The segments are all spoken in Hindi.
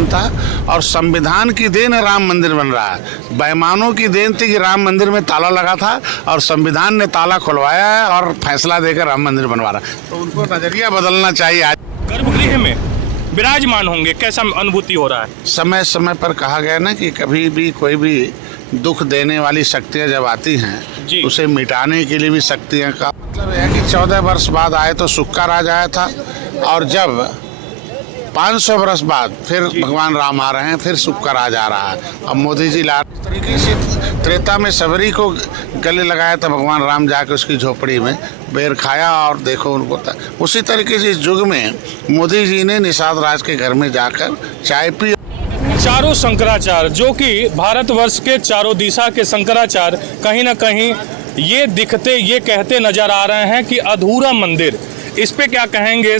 बनता है और संविधान की देन राम मंदिर बन रहा है। बेईमानों की देन थी कि राम मंदिर में ताला लगा था और संविधान ने ताला खुलवाया है और फैसला देकर राम मंदिर बनवा रहा है। तो उनको नजरिया बदलना चाहिए। आज गर्भगृह में विराजमान होंगे, कैसा अनुभूति हो रहा है? समय समय पर कहा गया ना कि कभी भी कोई भी दुख देने वाली शक्तियाँ जब आती हैं उसे मिटाने के लिए भी शक्तियाँ का मतलब है कि 14 वर्ष बाद आए तो सुख का राज आया था और जब 500 वर्ष बाद फिर भगवान राम आ रहे हैं, फिर सुख का राज आ रहा है। अब मोदी जी ला तरीके से त्रेता में सबरी को गले लगाया था भगवान राम, जाकर उसकी झोपड़ी में बेर खाया और देखो उनको उसी तरीके से इस युग में मोदी जी ने निषाद राज के घर में जाकर चाय पी। चारों शंकराचार्य जो कि भारतवर्ष के चारों दिशा के शंकराचार्य कहीं ना कहीं ये दिखते, ये कहते नजर आ रहे हैं कि अधूरा मंदिर, इस पे क्या कहेंगे?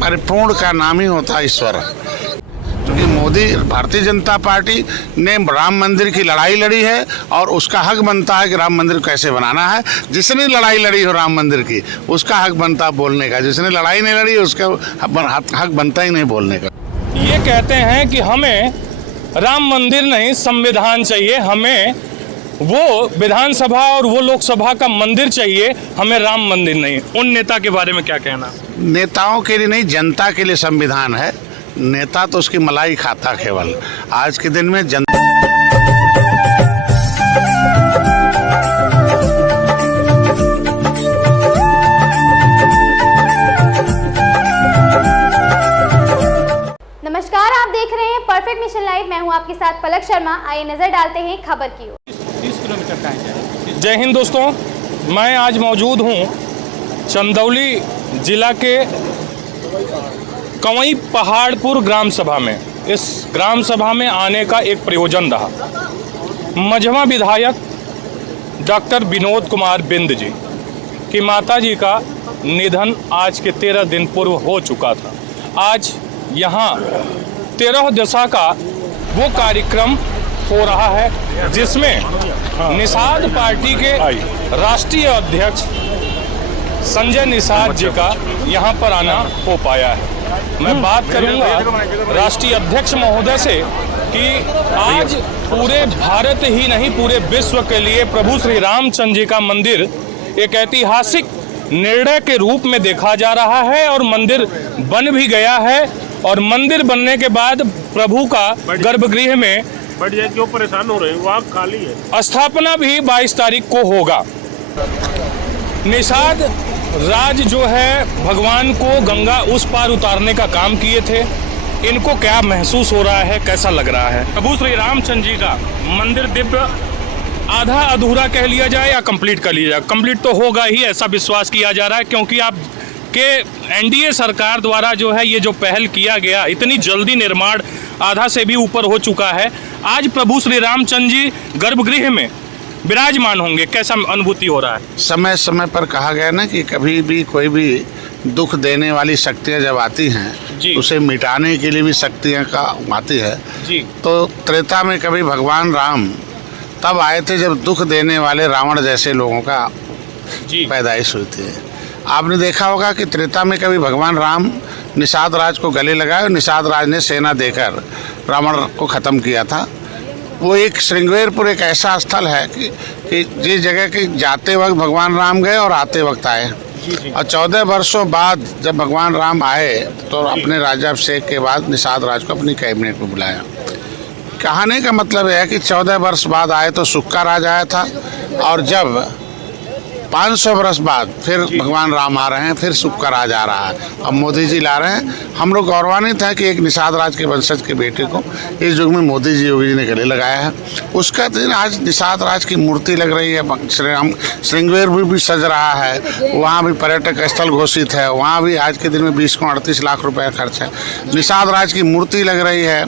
परिपूर्ण का नाम ही होता ईश्वर, क्योंकि मोदी भारतीय जनता पार्टी ने राम मंदिर की लड़ाई लड़ी है और उसका हक बनता है कि राम मंदिर कैसे बनाना है। जिसने लड़ाई लड़ी हो राम मंदिर की उसका हक बनता है बोलने का, जिसने लड़ाई नहीं लड़ी उसका हक बनता ही नहीं बोलने का। ये कहते हैं कि हमें राम मंदिर नहीं संविधान चाहिए, हमें वो विधानसभा और वो लोकसभा का मंदिर चाहिए, हमें राम मंदिर नहीं। उन नेता के बारे में क्या कहना? नेताओं के लिए नहीं, जनता के लिए संविधान है। नेता तो उसकी मलाई खाता केवल। आज के दिन में जनता नमस्कार, आप देख रहे हैं परफेक्ट मिशन लाइव। मैं हूं आपके साथ पलक शर्मा। आइए नजर डालते हैं खबर की ओर। 30 किलोमीटर का है। जय हिंद दोस्तों, मैं आज मौजूद हूं चंदौली जिला के कंवई पहाड़पुर ग्राम सभा में। इस ग्राम सभा में आने का एक प्रयोजन रहा। मझवा विधायक डॉक्टर विनोद कुमार बिंद जी की माता जी का निधन आज के 13 दिन पूर्व हो चुका था। आज यहाँ 13 दशा का वो कार्यक्रम हो रहा है जिसमें निषाद पार्टी के राष्ट्रीय अध्यक्ष संजय निषाद जी का यहाँ पर आना हो पाया है। मैं बात करूँगा राष्ट्रीय अध्यक्ष महोदय से कि आज पूरे भारत ही नहीं पूरे विश्व के लिए प्रभु श्री रामचंद्र जी का मंदिर एक ऐतिहासिक निर्णय के रूप में देखा जा रहा है और मंदिर बन भी गया है। और मंदिर बनने के बाद प्रभु का गर्भगृह में जो परेशान हो रहे हैं वहाँ खाली है, स्थापना भी 22 तारीख को होगा। निषाद राज जो है भगवान को गंगा उस पार उतारने का काम किए थे। इनको क्या महसूस हो रहा है, कैसा लग रहा है? प्रभु श्री रामचंद्र जी का मंदिर दिव्य आधा अधूरा कह लिया जाए या कंप्लीट कर लिया जाए? कंप्लीट तो होगा ही, ऐसा विश्वास किया जा रहा है, क्योंकि आप के एनडीए सरकार द्वारा जो है ये जो पहल किया गया, इतनी जल्दी निर्माण आधा से भी ऊपर हो चुका है। आज प्रभु श्री रामचंद्र जी गर्भगृह में विराजमान होंगे, कैसा अनुभूति हो रहा है? समय समय पर कहा गया ना कि कभी भी कोई भी दुख देने वाली शक्तियाँ जब आती हैं उसे मिटाने के लिए भी शक्तियाँ का आती है जी। तो त्रेता में कभी भगवान राम तब आए थे जब दुख देने वाले रावण जैसे लोगों का पैदाइश हुई थी। आपने देखा होगा कि त्रेता में कभी भगवान राम निषाद राज को गले लगाए और निषाद राज ने सेना देकर रावण को ख़त्म किया था। वो एक श्रृंगेरपुर एक ऐसा स्थल है कि जिस जगह के जाते वक्त भगवान राम गए और आते वक्त आए। और 14 वर्षों बाद जब भगवान राम आए तो अपने राज्याभिषेक के बाद निषाद राज को अपनी कैबिनेट में बुलाया। कहने का मतलब है कि 14 वर्ष बाद आए तो सुख का राज आया था और जब 500 वर्ष बाद फिर भगवान राम आ रहे हैं, फिर सुख का राज आ रहा है। अब मोदी जी ला रहे हैं। हम लोग गौरवान्वित हैं कि एक निषाद राज के वंशज के बेटे को इस युग में मोदी जी योगी जी ने गले लगाया है। उसका दिन आज निषाद राज की मूर्ति लग रही है। श्री राम श्रृंगेर भी सज रहा है, वहाँ भी पर्यटक स्थल घोषित है। वहाँ भी आज के दिन में 20 को 38 लाख रुपये खर्च है। निषाद राज की मूर्ति लग रही है।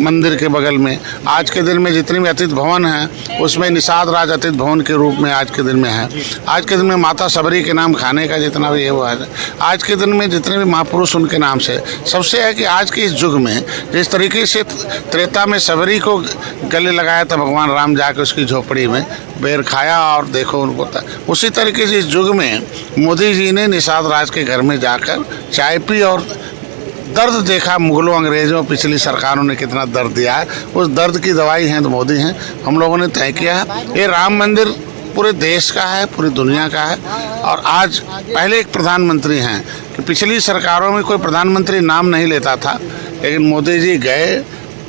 मंदिर के बगल में आज के दिन में जितनी भी अतिथि भवन हैं उसमें निषाद राज अतिथि भवन के रूप में आज के दिन में है। आज के दिन में माता सबरी के नाम खाने का जितना भी है वो है। आज के दिन में जितने भी महापुरुष उनके नाम से सबसे है कि आज के इस युग में जिस तरीके से त्रेता में सबरी को गले लगाया था भगवान राम जाकर उसकी झोपड़ी में बेर खाया और देखो उनको उसी तरीके से इस युग में मोदी जी ने निषाद राज के घर में जाकर चाय पी और दर्द देखा। मुगलों अंग्रेज़ों पिछली सरकारों ने कितना दर्द दिया है, उस दर्द की दवाई हैं तो मोदी हैं। हम लोगों ने तय किया है ये राम मंदिर पूरे देश का है, पूरी दुनिया का है। और आज पहले एक प्रधानमंत्री हैं कि पिछली सरकारों में कोई प्रधानमंत्री नाम नहीं लेता था, लेकिन मोदी जी गए,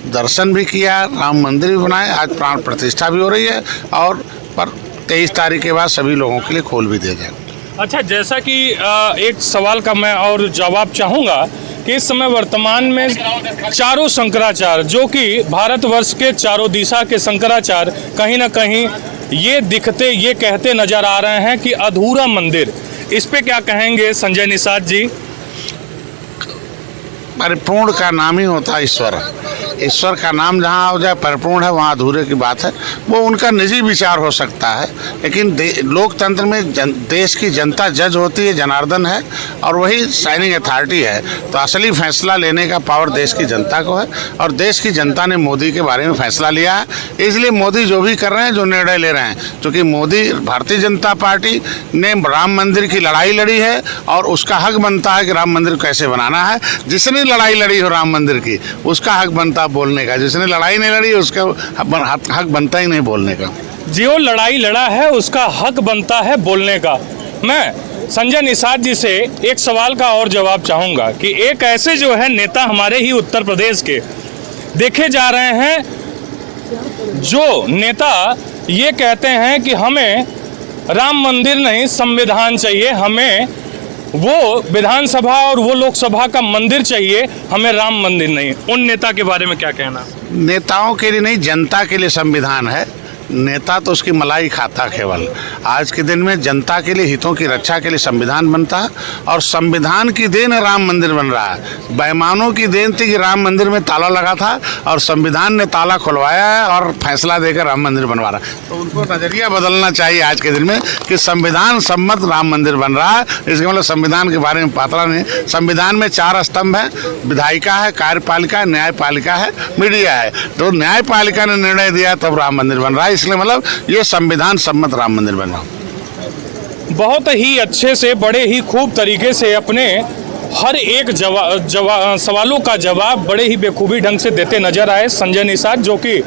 दर्शन भी किया, राम मंदिर भी बनाए, आज प्राण प्रतिष्ठा भी हो रही है और पर 23 तारीख के बाद सभी लोगों के लिए खोल भी दिया जाएगा। अच्छा, जैसा कि एक सवाल का मैं और जवाब चाहूँगा कि इस समय वर्तमान में चारों शंकराचार्य जो कि भारतवर्ष के चारों दिशा के शंकराचार्य कहीं ना कहीं ये दिखते ये कहते नजर आ रहे हैं कि अधूरा मंदिर, इस पे क्या कहेंगे संजय निषाद जी? परिपूर्ण का नाम ही होता है ईश्वर। ईश्वर का नाम जहाँ हो जाए परिपूर्ण है, वहाँ अधूरे की बात है। वो उनका निजी विचार हो सकता है, लेकिन लोकतंत्र में देश की जनता जज होती है, जनार्दन है और वही साइनिंग अथॉरिटी है। तो असली फैसला लेने का पावर देश की जनता को है और देश की जनता ने मोदी के बारे में फैसला लिया है। इसलिए मोदी जो भी कर रहे हैं, जो निर्णय ले रहे हैं, क्योंकि मोदी भारतीय जनता पार्टी ने राम मंदिर की लड़ाई लड़ी है और उसका हक बनता है कि राम मंदिर कैसे बनाना है। जिसने लड़ाई लड़ी हो राम मंदिर की उसका हक बनता बोलने का, जिसने लड़ाई नहीं लड़ी उसका हक बनता ही नहीं बोलने का। जो लड़ाई लड़ा है उसका हक बनता है बोलने का। मैं संजय निषाद जी से एक सवाल का और जवाब चाहूँगा कि एक ऐसे जो है नेता हमारे ही उत्तर प्रदेश के देखे जा रहे हैं, जो नेता ये कहते हैं कि हमें राम मंदिर नहीं संविधान चाहिए, हमें वो विधानसभा और वो लोकसभा का मंदिर चाहिए, हमें राम मंदिर नहीं। उन नेता के बारे में क्या कहना? नेताओं के लिए नहीं, जनता के लिए संविधान है। नेता तो उसकी मलाई खाता केवल। आज के दिन में जनता के लिए, हितों की रक्षा के लिए संविधान बनता है और संविधान की देन राम मंदिर बन रहा है। बेईमानों की देन थी कि राम मंदिर में ताला लगा था और संविधान ने ताला खुलवाया है और फैसला देकर राम मंदिर बनवा रहा है। तो उनको नज़रिया बदलना चाहिए आज के दिन में कि संविधान सम्मत राम मंदिर बन रहा है। इसके मतलब संविधान के बारे में पता नहीं। संविधान में 4 स्तंभ हैं, विधायिका है, कार्यपालिका, न्यायपालिका है, मीडिया है। तो न्यायपालिका ने निर्णय दिया तब राम मंदिर बन रहा है, इसलिए मतलब ये संविधान सम्मत राम मंदिर बना। बहुत ही अच्छे से, बड़े ही खूब तरीके से अपने हर एक सवालों का जवाब बड़े ही बेखूबी ढंग से देते नजर आए संजय निषाद, जो कि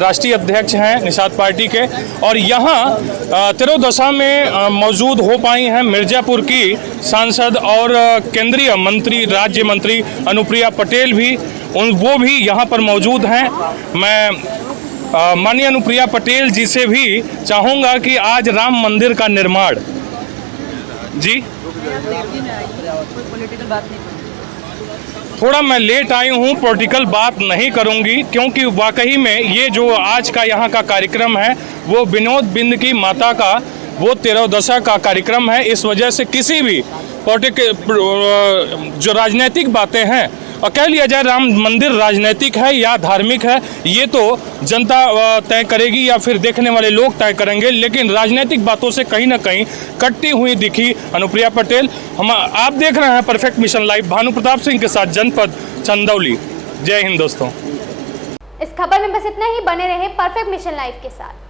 राष्ट्रीय अध्यक्ष हैं निषाद पार्टी के। और यहाँ तिरोदशा में मौजूद हो पाई हैं मिर्ज़ापुर की सांसद और केंद्रीय मंत्री, राज्य मंत्री अनुप्रिया पटेल भी, वो भी यहाँ पर मौजूद हैं। मैं माननीय अनुप्रिया पटेल जी से भी चाहूँगा कि आज राम मंदिर का निर्माण जी, थोड़ा मैं लेट आई हूँ, पॉलिटिकल बात नहीं करूँगी क्योंकि वाकई में ये जो आज का यहाँ का कार्यक्रम है वो विनोद बिंद की माता का वो तिरोदशा का कार्यक्रम है। इस वजह से किसी भी जो राजनीतिक बातें हैं, और कह लिया जाए राम मंदिर राजनीतिक है या धार्मिक है, ये तो जनता तय करेगी या फिर देखने वाले लोग तय करेंगे, लेकिन राजनीतिक बातों से कहीं ना कहीं कटती हुई दिखी अनुप्रिया पटेल। आप देख रहे हैं perfect mission live, Bhanu Pratap Singh के साथ जनपद चंदौली। जय हिंद दोस्तों। इस खबर में बस इतना ही, बने रहे परफेक्ट मिशन लाइव के साथ।